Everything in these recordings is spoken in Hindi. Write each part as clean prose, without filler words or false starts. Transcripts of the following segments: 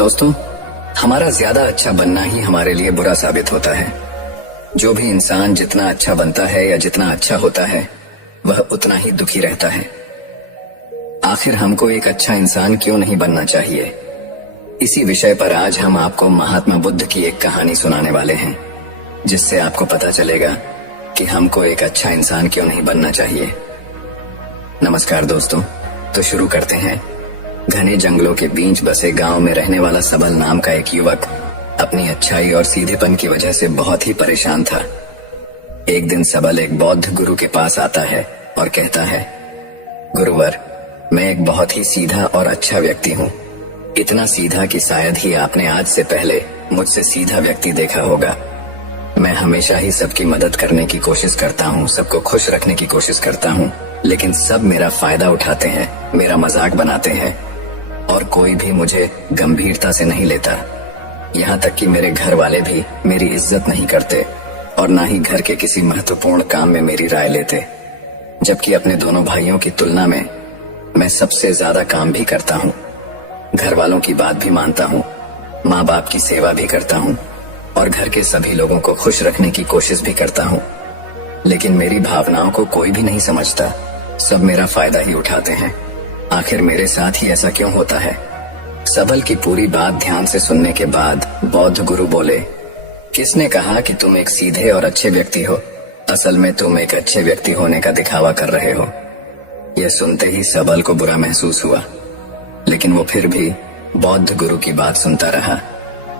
दोस्तों, हमारा ज्यादा अच्छा बनना ही हमारे लिए बुरा साबित होता है। जो भी इंसान जितना अच्छा बनता है या जितना अच्छा होता है, वह उतना ही दुखी रहता है। आखिर हमको एक अच्छा इंसान क्यों नहीं बनना चाहिए? इसी विषय पर आज हम आपको महात्मा बुद्ध की एक कहानी सुनाने वाले हैं, जिससे आपको पता चलेगा कि हमको एक अच्छा इंसान क्यों नहीं बनना चाहिए। नमस्कार दोस्तों, तो शुरू करते हैं। घने जंगलों के बीच बसे गांव में रहने वाला सबल नाम का एक युवक अपनी अच्छाई और सीधेपन की वजह से बहुत ही परेशान था। एक दिन सबल एक बौद्ध गुरु के पास आता है और कहता है, गुरुवर, मैं एक बहुत ही सीधा और अच्छा व्यक्ति हूँ। इतना सीधा कि शायद ही आपने आज से पहले मुझसे सीधा व्यक्ति देखा होगा। मैं हमेशा ही सबकी मदद करने की कोशिश करता हूँ, सबको खुश रखने की कोशिश करता हूँ, लेकिन सब मेरा फायदा उठाते हैं, मेरा मजाक बनाते हैं और कोई भी मुझे गंभीरता से नहीं लेता। यहाँ तक कि मेरे घर वाले भी मेरी इज्जत नहीं करते और ना ही घर के किसी महत्वपूर्ण काम में मेरी राय लेते, जबकि अपने दोनों भाइयों की तुलना में मैं सबसे ज्यादा काम भी करता हूँ। घर वालों की बात भी मानता हूँ, माँ बाप की सेवा भी करता हूँ और घर के सभी लोगों को खुश रखने की कोशिश भी करता हूँ, लेकिन मेरी भावनाओं को कोई भी नहीं समझता। सब मेरा फायदा ही उठाते हैं। आखिर मेरे साथ ही ऐसा क्यों होता है? सबल की पूरी बात ध्यान से सुनने के बाद बौद्ध गुरु बोले, किसने कहा कि तुम एक सीधे और अच्छे व्यक्ति हो? असल में तुम एक अच्छे व्यक्ति होने का दिखावा कर रहे हो। यह सुनते ही सबल को बुरा महसूस हुआ, लेकिन वो फिर भी बौद्ध गुरु की बात सुनता रहा।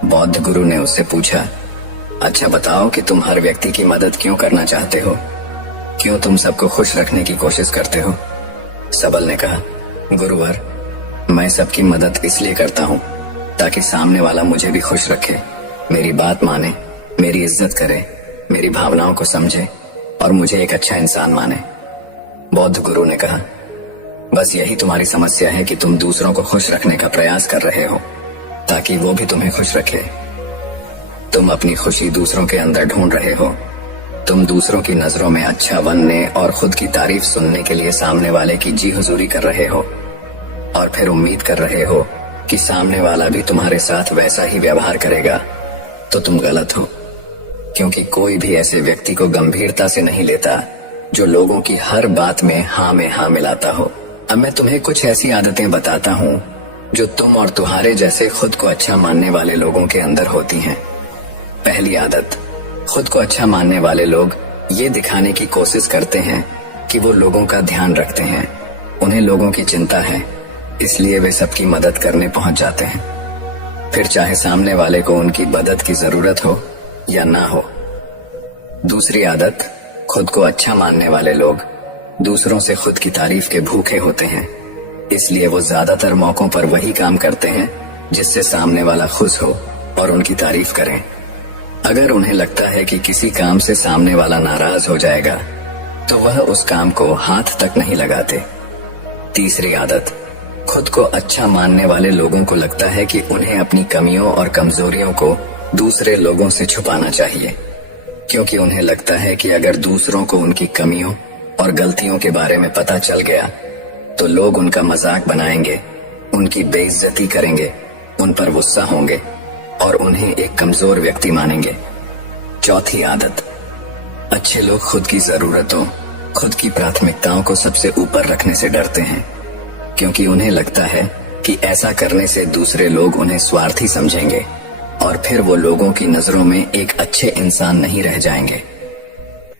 बौद्ध गुरु ने उससे पूछा, अच्छा बताओ कि तुम हर व्यक्ति की मदद क्यों करना चाहते हो? क्यों तुम सबको खुश रखने की कोशिश करते हो? सबल ने कहा, गुरुवर, मैं सबकी मदद इसलिए करता हूँ ताकि सामने वाला मुझे भी खुश रखे, मेरी बात माने, मेरी इज्जत करे, मेरी भावनाओं को समझे और मुझे एक अच्छा इंसान माने। बौद्ध गुरु ने कहा, बस यही तुम्हारी समस्या है कि तुम दूसरों को खुश रखने का प्रयास कर रहे हो ताकि वो भी तुम्हें खुश रखे। तुम अपनी खुशी दूसरों के अंदर ढूंढ रहे हो। तुम दूसरों की नजरों में अच्छा बनने और खुद की तारीफ सुनने के लिए सामने वाले की जी हुजूरी कर रहे हो और फिर उम्मीद कर रहे हो कि सामने वाला भी तुम्हारे साथ वैसा ही व्यवहार करेगा। तो तुम गलत हो, क्योंकि कोई भी ऐसे व्यक्ति को गंभीरता से नहीं लेता जो लोगों की हर बात में हाँ मिलाता हो। अब मैं तुम्हें कुछ ऐसी आदतें बताता हूँ जो तुम और तुम्हारे जैसे खुद को अच्छा मानने वाले लोगों के अंदर होती हैं। पहली आदत, खुद को अच्छा मानने वाले लोग ये दिखाने की कोशिश करते हैं कि वो लोगों का ध्यान रखते हैं। उन्हें लोगों की चिंता है, इसलिए वे सबकी मदद करने पहुंच जाते हैं, फिर चाहे सामने वाले को उनकी मदद की जरूरत हो या ना हो। दूसरी आदत, खुद को अच्छा मानने वाले लोग दूसरों से खुद की तारीफ के भूखे होते हैं, इसलिए वो ज्यादातर मौकों पर वही काम करते हैं जिससे सामने वाला खुश हो और उनकी तारीफ करें। अगर उन्हें लगता है कि किसी काम से सामने वाला नाराज हो जाएगा तो वह उस काम को हाथ तक नहीं लगाते। तीसरी आदत, खुद को अच्छा मानने वाले लोगों को लगता है कि उन्हें अपनी कमियों और कमजोरियों को दूसरे लोगों से छुपाना चाहिए, क्योंकि उन्हें लगता है कि अगर दूसरों को उनकी कमियों और गलतियों के बारे में पता चल गया तो लोग उनका मजाक बनाएंगे, उनकी बेइज्जती करेंगे, उन पर गुस्सा होंगे और उन्हें एक कमजोर व्यक्ति मानेंगे। चौथी आदत, अच्छे लोग खुद की जरूरतों, खुद की प्राथमिकताओं को सबसे ऊपर रखने से डरते हैं, क्योंकि उन्हें लगता है कि ऐसा करने से दूसरे लोग उन्हें स्वार्थी समझेंगे और फिर वो लोगों की नजरों में एक अच्छे इंसान नहीं रह जाएंगे।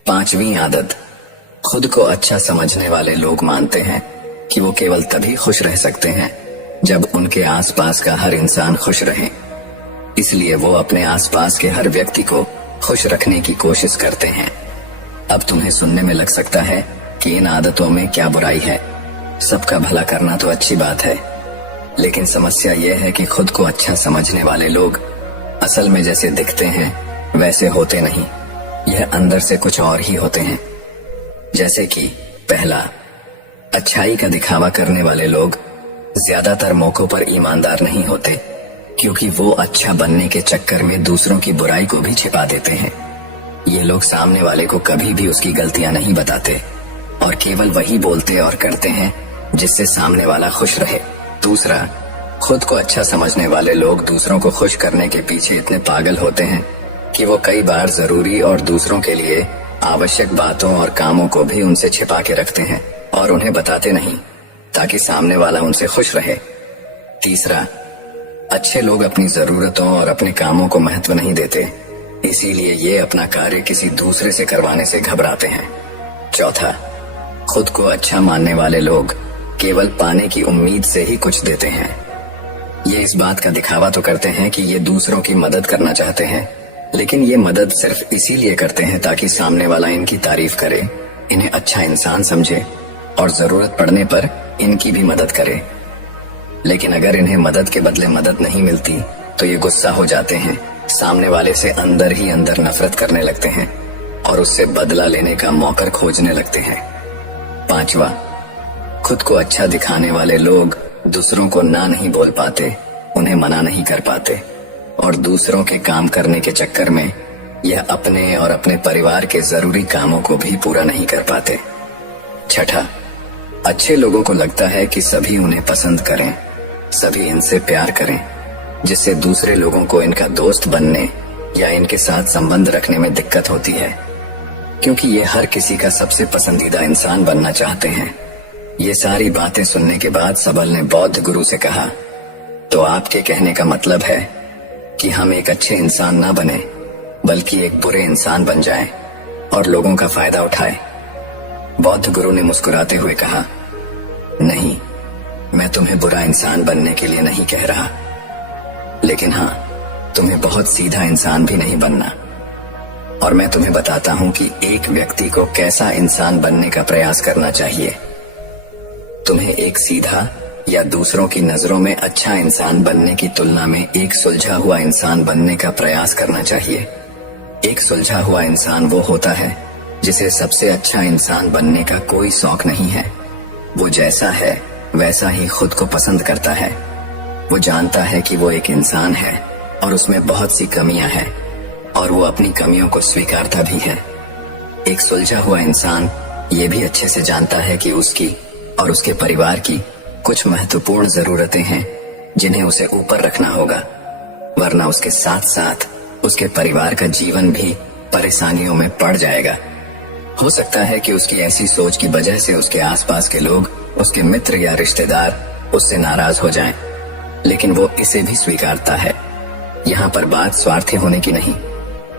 पांचवी आदत, खुद को अच्छा समझने वाले लोग मानते हैं कि वो केवल तभी खुश रह सकते हैं जब उनके आसपास का हर इंसान खुश रहे, इसलिए वो अपने आसपास के हर व्यक्ति को खुश रखने की कोशिश करते हैं। अब तुम्हें सुनने में लग सकता है कि इन आदतों में क्या बुराई है, सबका भला करना तो अच्छी बात है, लेकिन समस्या यह है कि खुद को अच्छा समझने वाले लोग असल में जैसे दिखते हैं वैसे होते नहीं, यह अंदर से कुछ और ही होते हैं। जैसे कि पहला, अच्छाई का दिखावा करने वाले लोग ज्यादातर मौकों पर ईमानदार नहीं होते, क्योंकि वो अच्छा बनने के चक्कर में दूसरों की बुराई को भी छिपा देते हैं। ये लोग सामने वाले को कभी भी उसकी गलतियां नहीं बताते और केवल वही बोलते और करते हैं जिससे सामने वाला खुश रहे। दूसरा, खुद को अच्छा समझने वाले लोग दूसरों को खुश करने के पीछे इतने पागल होते हैं कि वो कई बार जरूरी और दूसरों के लिए आवश्यक बातों और कामों को भी उनसे छिपा के रखते हैं और उन्हें बताते नहीं, ताकि सामने वाला उनसे खुश रहे। तीसरा, अच्छे लोग अपनी जरूरतों और अपने कामों को महत्व नहीं देते, इसीलिए ये अपना कार्य किसी दूसरे से करवाने से घबराते हैं। चौथा, खुद को अच्छा मानने वाले लोग केवल पाने की उम्मीद से ही कुछ देते हैं। ये इस बात का दिखावा तो करते हैं कि ये दूसरों की मदद करना चाहते हैं, लेकिन ये मदद सिर्फ इसीलिए करते हैं ताकि सामने वाला इनकी तारीफ करे, इन्हें अच्छा इंसान समझे और जरूरत पड़ने पर इनकी भी मदद करे। लेकिन अगर इन्हें मदद के बदले मदद नहीं मिलती तो ये गुस्सा हो जाते हैं, सामने वाले से अंदर ही अंदर नफरत करने लगते हैं और उससे बदला लेने का मौका खोजने लगते हैं। पांचवा, खुद को अच्छा दिखाने वाले लोग दूसरों को ना नहीं बोल पाते, उन्हें मना नहीं कर पाते और दूसरों के काम करने के चक्कर में यह अपने और अपने परिवार के जरूरी कामों को भी पूरा नहीं कर पाते। छठा, अच्छे लोगों को लगता है कि सभी उन्हें पसंद करें, सभी इनसे प्यार करें, जिससे दूसरे लोगों को इनका दोस्त बनने या इनके साथ संबंध रखने में दिक्कत होती है, क्योंकि ये हर किसी का सबसे पसंदीदा इंसान बनना चाहते हैं। ये सारी बातें सुनने के बाद सबल ने बौद्ध गुरु से कहा, तो आपके कहने का मतलब है कि हम एक अच्छे इंसान ना बने बल्कि एक बुरे इंसान बन जाएं और लोगों का फायदा उठाएं। बौद्ध गुरु ने मुस्कुराते हुए कहा, नहीं, मैं तुम्हें बुरा इंसान बनने के लिए नहीं कह रहा, लेकिन हाँ, तुम्हें बहुत सीधा इंसान भी नहीं बनना। और मैं तुम्हें बताता हूं कि एक व्यक्ति को कैसा इंसान बनने का प्रयास करना चाहिए। तुम्हें एक सीधा या दूसरों की नजरों में अच्छा इंसान बनने की तुलना में एक सुलझा हुआ इंसान बनने का प्रयास करना चाहिए। एक सुलझा हुआ इंसान वो होता है जिसे सबसे अच्छा इंसान बनने का कोई शौक नहीं है। वो जैसा है वैसा ही खुद को पसंद करता है। वो जानता है कि वो एक इंसान है और उसमें बहुत सी कमियां हैं और वो अपनी कमियों को स्वीकारता भी है। एक सुलझा हुआ इंसान ये भी अच्छे से जानता है कि उसकी और उसके परिवार की कुछ महत्वपूर्ण जरूरतें हैं जिन्हें उसे ऊपर रखना होगा, वरना उसके साथ साथ उसके परिवार का जीवन भी परेशानियों में पड़ जाएगा। हो सकता है कि उसकी ऐसी सोच की वजह से उसके आसपास के लोग, उसके मित्र या रिश्तेदार उससे नाराज हो जाएं, लेकिन वो इसे भी स्वीकारता है। यहाँ पर बात स्वार्थी होने की नहीं,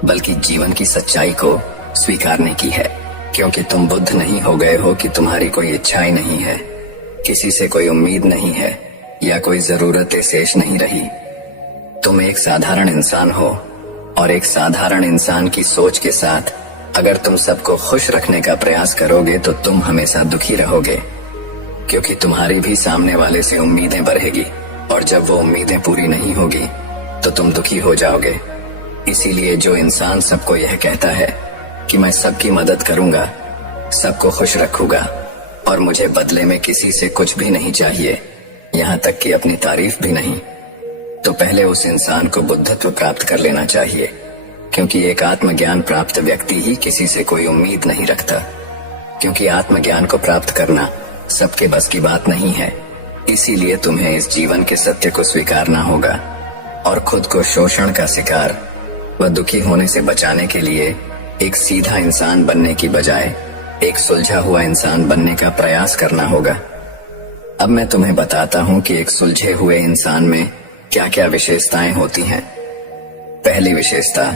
बल्कि जीवन की सच्चाई को स्वीकारने की है, क्योंकि तुम बुद्ध नहीं हो गए हो कि तुम्हारी कोई इच्छाएं नहीं है, किसी से कोई उम्मीद नहीं है या कोई जरूरतें शेष नहीं रही। तुम एक साधारण इंसान हो और एक साधारण इंसान की सोच के साथ अगर तुम सबको खुश रखने का प्रयास करोगे तो तुम हमेशा दुखी रहोगे, क्योंकि तुम्हारी भी सामने वाले से उम्मीदें बढ़ेगी और जब वो उम्मीदें पूरी नहीं होगी तो तुम दुखी हो जाओगे। इसीलिए जो इंसान सबको यह कहता है कि मैं सबकी मदद करूंगा, सबको खुश रखूंगा और मुझे बदले में किसी से कुछ भी नहीं चाहिए, यहाँ तक कि अपनी तारीफ भी नहीं, तो पहले उस इंसान को बुद्धत्व प्राप्त कर लेना चाहिए, क्योंकि एक आत्मज्ञान प्राप्त व्यक्ति ही किसी से कोई उम्मीद नहीं रखता, क्योंकि आत्मज्ञान को प्राप्त करना सबके बस की बात नहीं है। इसीलिए तुम्हें इस जीवन के सत्य को स्वीकारना होगा और खुद को शोषण का शिकार व दुखी होने से बचाने के लिए एक सीधा इंसान बनने की बजाय एक सुलझा हुआ इंसान बनने का प्रयास करना होगा। अब मैं तुम्हें बताता हूं कि एक सुलझे हुए इंसान में क्या क्या विशेषताएं होती हैं। पहली विशेषता,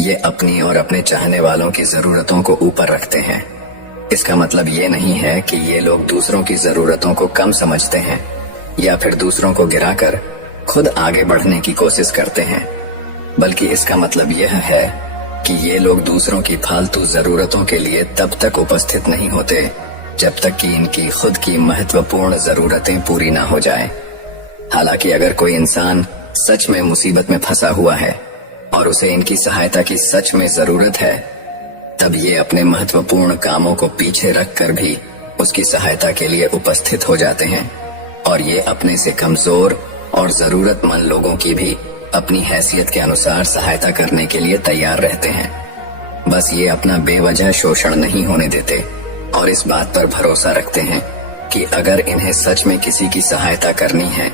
ये अपनी और अपने चाहने वालों की जरूरतों को ऊपर रखते हैं। इसका मतलब ये नहीं है कि ये लोग दूसरों की जरूरतों को कम समझते हैं या फिर दूसरों को गिराकर खुद आगे बढ़ने की कोशिश करते हैं, बल्कि इसका मतलब यह है कि ये लोग दूसरों की फालतू जरूरतों के लिए तब तक उपस्थित नहीं होते जब तक कि इनकी खुद की महत्वपूर्ण जरूरतें पूरी ना हो जाएं। हालांकि अगर कोई इंसान सच में मुसीबत में फंसा हुआ है और उसे इनकी सहायता की सच में जरूरत है, तब ये अपने महत्वपूर्ण कामों को पीछे रखकर भी उसकी सहायता के लिए उपस्थित हो जाते हैं और ये अपने से कमजोर और जरूरतमंद लोगों की भी अपनी हैसियत के अनुसार सहायता करने के लिए तैयार रहते हैं। बस ये अपना बेवजह शोषण नहीं होने देते और इस बात पर भरोसा रखते हैं कि अगर इन्हें सच में किसी की सहायता करनी है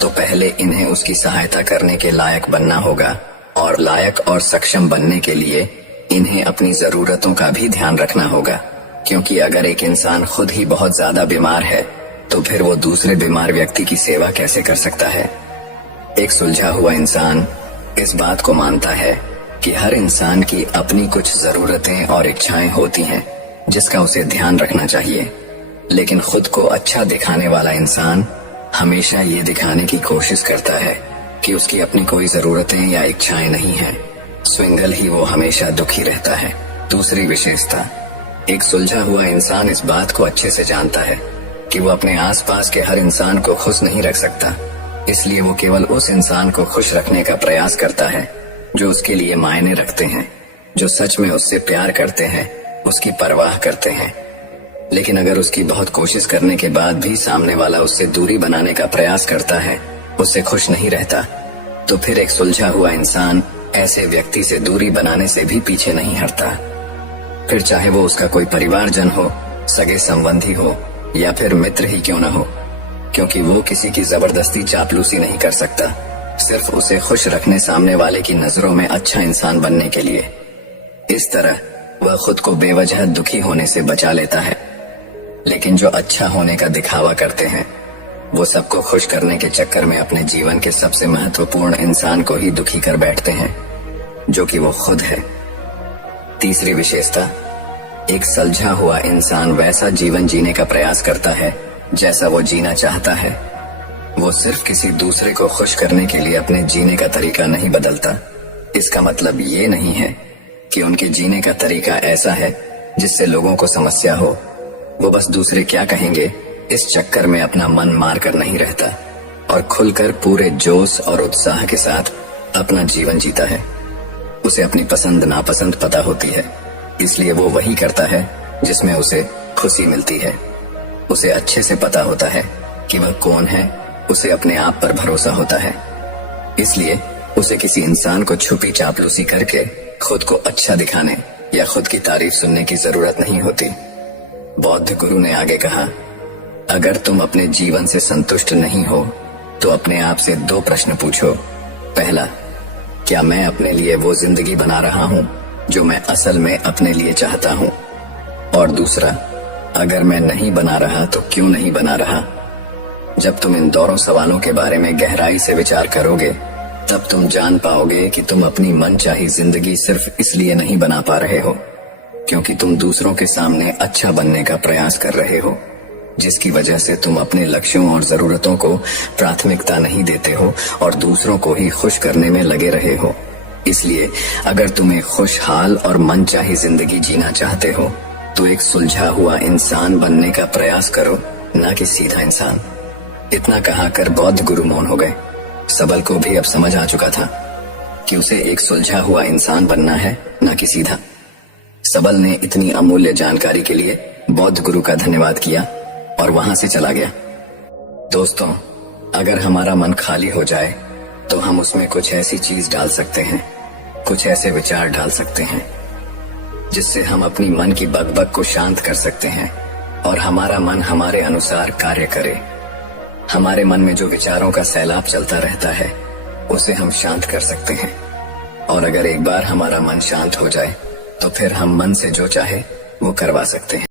तो पहले इन्हें उसकी सहायता करने के लायक बनना होगा, और लायक और सक्षम बनने के लिए इन्हें अपनी जरूरतों का भी ध्यान रखना होगा। क्योंकि अगर एक इंसान खुद ही बहुत ज्यादा बीमार है तो फिर वो दूसरे बीमार व्यक्ति की सेवा कैसे कर सकता है। एक सुलझा हुआ इंसान इस बात को मानता है कि हर इंसान की अपनी कुछ जरूरतें और इच्छाएं होती हैं जिसका उसे ध्यान रखना चाहिए। लेकिन खुद को अच्छा दिखाने वाला इंसान हमेशा ये दिखाने की कोशिश करता है कि उसकी अपनी कोई जरूरतें या इच्छाएं नहीं हैं। स्विंगल ही वो हमेशा दुखी रहता है। दूसरी विशेषता, एक सुलझा हुआ इंसान इस बात को अच्छे से जानता है कि वो अपने आसपास के हर इंसान को खुश नहीं रख सकता, इसलिए वो केवल उस इंसान को खुश रखने का प्रयास करता है जो उसके लिए मायने रखते हैं, जो सच में उससे प्यार करते हैं, उसकी परवाह करते हैं। लेकिन अगर उसकी बहुत कोशिश करने के बाद भी सामने वाला उससे दूरी बनाने का प्रयास करता है, उससे खुश नहीं रहता, तो फिर एक सुलझा हुआ इंसान ऐसे व्यक्ति से दूरी बनाने से भी पीछे नहीं हटता। फिर चाहे वो उसका कोई परिवारजन हो, सगे संबंधी हो या फिर मित्र ही क्यों न हो, क्योंकि वो किसी की जबरदस्ती चापलूसी नहीं कर सकता, सिर्फ उसे खुश रखने सामने वाले की नजरों में अच्छा इंसान बनने के लिए। इस तरह वह खुद को बेवजह दुखी होने से बचा लेता है। लेकिन जो अच्छा होने का दिखावा करते हैं वो सबको खुश करने के चक्कर में अपने जीवन के सबसे महत्वपूर्ण इंसान को ही दुखी कर बैठते हैं, जो कि वो खुद है। तीसरी विशेषता, एक सुलझा हुआ इंसान वैसा जीवन जीने का प्रयास करता है जैसा वो जीना चाहता है। वो सिर्फ किसी दूसरे को खुश करने के लिए अपने जीने का तरीका नहीं बदलता। इसका मतलब ये नहीं है कि उनके जीने का तरीका ऐसा है जिससे लोगों को समस्या हो। वो बस दूसरे क्या कहेंगे इस चक्कर में अपना मन मार कर नहीं रहता और खुलकर पूरे जोश और उत्साह के साथ अपना जीवन जीता है। उसे अपनी पसंद नापसंद पता होती है, इसलिए वो वही करता है जिसमें उसे खुशी मिलती है। उसे अच्छे से पता होता है कि वह कौन है, उसे अपने आप पर भरोसा होता है, इसलिए उसे किसी इंसान को छुपी चापलूसी करके खुद को अच्छा दिखाने या खुद की तारीफ सुनने की जरूरत नहीं होती। बौद्ध गुरु ने आगे कहा, अगर तुम अपने जीवन से संतुष्ट नहीं हो तो अपने आप से 2 प्रश्न पूछो। पहला, क्या मैं अपने लिए वो जिंदगी बना रहा हूँ जो मैं असल में अपने लिए चाहता हूँ? और दूसरा, अगर मैं नहीं बना रहा तो क्यों नहीं बना रहा? जब तुम इन दोनों सवालों के बारे में गहराई से विचार करोगे तब तुम जान पाओगे कि तुम अपनी मनचाही जिंदगी सिर्फ इसलिए नहीं बना पा रहे हो क्योंकि तुम दूसरों के सामने अच्छा बनने का प्रयास कर रहे हो, जिसकी वजह से तुम अपने लक्ष्यों और जरूरतों को प्राथमिकता नहीं देते हो और दूसरों को ही खुश करने में लगे रहे हो। इसलिए अगर तुम एक खुशहाल और मनचाही जिंदगी जीना चाहते हो तो एक सुलझा हुआ इंसान बनने का प्रयास करो, ना कि सीधा इंसान। इतना कहकर बौद्ध गुरु मौन हो गए। सबल को भी अब समझ आ चुका था कि उसे एक सुलझा हुआ इंसान बनना है, ना कि सीधा। सबल ने इतनी अमूल्य जानकारी के लिए बौद्ध गुरु का धन्यवाद किया और वहां से चला गया। दोस्तों, अगर हमारा मन खाली हो जाए तो हम उसमें कुछ ऐसी चीज डाल सकते हैं, कुछ ऐसे विचार डाल सकते हैं जिससे हम अपनी मन की बकबक को शांत कर सकते हैं और हमारा मन हमारे अनुसार कार्य करे। हमारे मन में जो विचारों का सैलाब चलता रहता है उसे हम शांत कर सकते हैं, और अगर एक बार हमारा मन शांत हो जाए तो फिर हम मन से जो चाहे वो करवा सकते हैं।